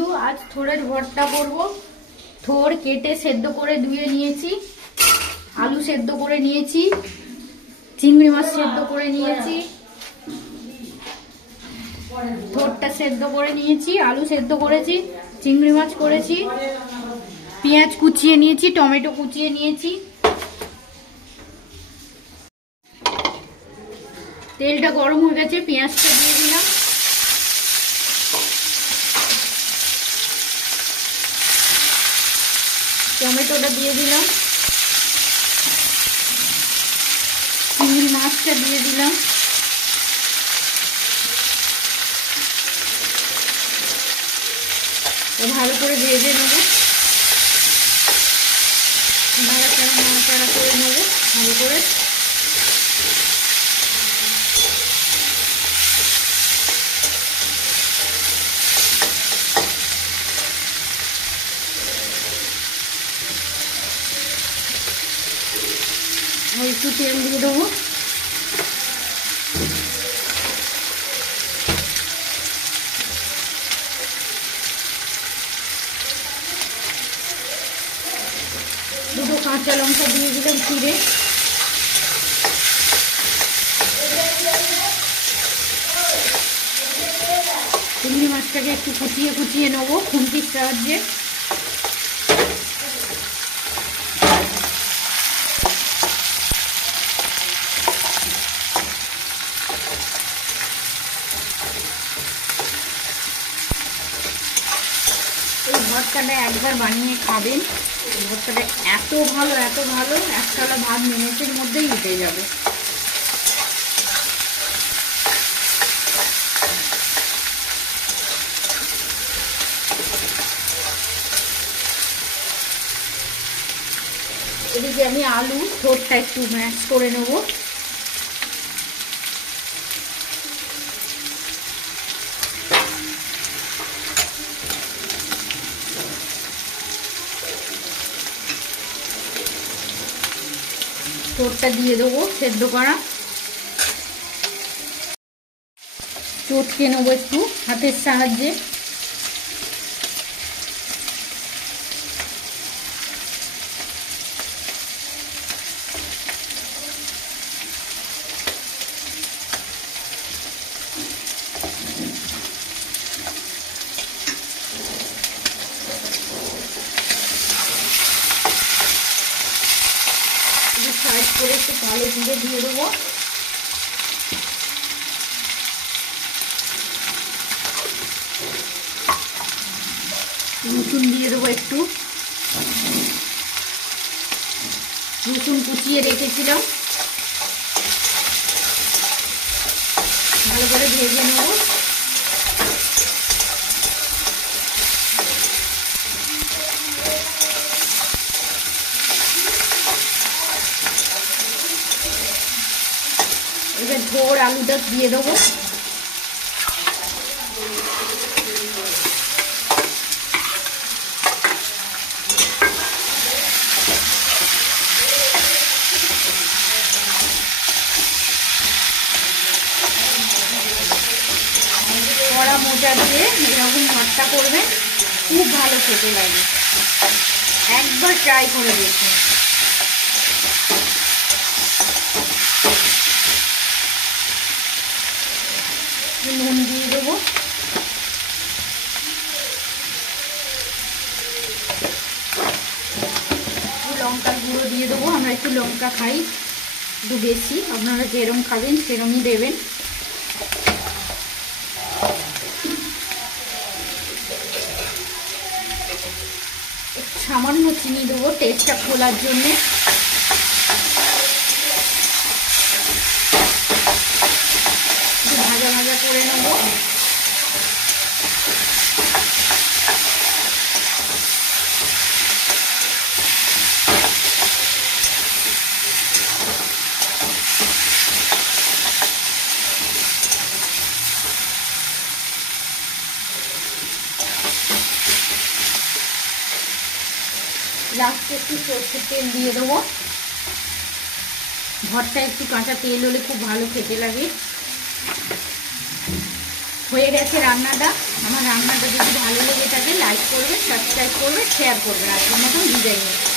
বন্ধু, আজ থোড়ের ভর্তা করব। থোড় কেটে সেদ্ধ করে ধুয়ে নিয়েছি, আলু সেদ্ধ করে নিয়েছি, চিংড়ি মাছ সেদ্ধ করে নিয়েছি, থোড়টা সেদ্ধ করে নিয়েছি, আলু সেদ্ধ করেছি, চিংড়ি মাছ করেছি, পেঁয়াজ কুচিয়ে নিয়েছি, টমেটো কুচিয়ে নিয়েছি। তেলটা গরম হয়ে গেছে, পেঁয়াজটা দিয়ে দিলাম, টমেটোটা দিয়ে দিলাম, চিংড়ি মাছটা দিয়ে দিলাম, ভালো করে ভেজে নেবো, নাড়াচাড়া করে নেবো ভালো করে। একটু তেল দিয়ে দেবো, দুটো কাঁচা লঙ্কা দিয়ে দিলাম চিড়ে, চিংড়ি মাছটাকে একটু কুচিয়ে কুচিয়ে নেবো খুন্তির সাহায্যে। এই ভর্তাটা একবার বানিয়ে খাবেন, এই ভর্তাটা এত ভালো এক থালা ভাত মিনিটের মধ্যেই উঠে যাবে। এদিকে আমি আলু থোড়টা একটু ম্যাশ করে নেব। থোড়টা দিয়ে দেবো সেদ্ধ করা, চটকে নেবো একটু হাতের সাহায্যে। সাইড করে একটু কালো জিরে দিয়ে দেবো, রসুন দিয়ে দেবো একটু, রসুন কুচিয়ে রেখেছিলাম, ভালো করে ভেজে নেব। এবার থোড় আলুটা দিয়ে দেবো, কড়া মোটা দিয়ে এরকম ভর্তা করবেন, খুব ভালো খেতে লাগে, একবার ট্রাই করে দেখুন। নুন দিয়ে দেবো, লঙ্কার গুঁড়ো দিয়ে দেবো, আমরা একটু লঙ্কা খাই একটু বেশি, আপনারা যেরকম খাবেন সেরকমই দেবেন। সামান্য চিনি দেবো টেস্টটা খোলার জন্যে। ভাজা ভাজা করে নেব, লাস্টে একটু সরষের তেল দিয়ে দেবো, ভর্তা একটু কাঁচা তেল হলে খুব ভালো খেতে লাগে। হয়ে গেছে রান্নাটা। আমার রান্নাটা যদি ভালো লেগে থাকে লাইক করবে, সাবস্ক্রাইব করবে, শেয়ার করবে। আজকের মতন বিদায় নিচ্ছি।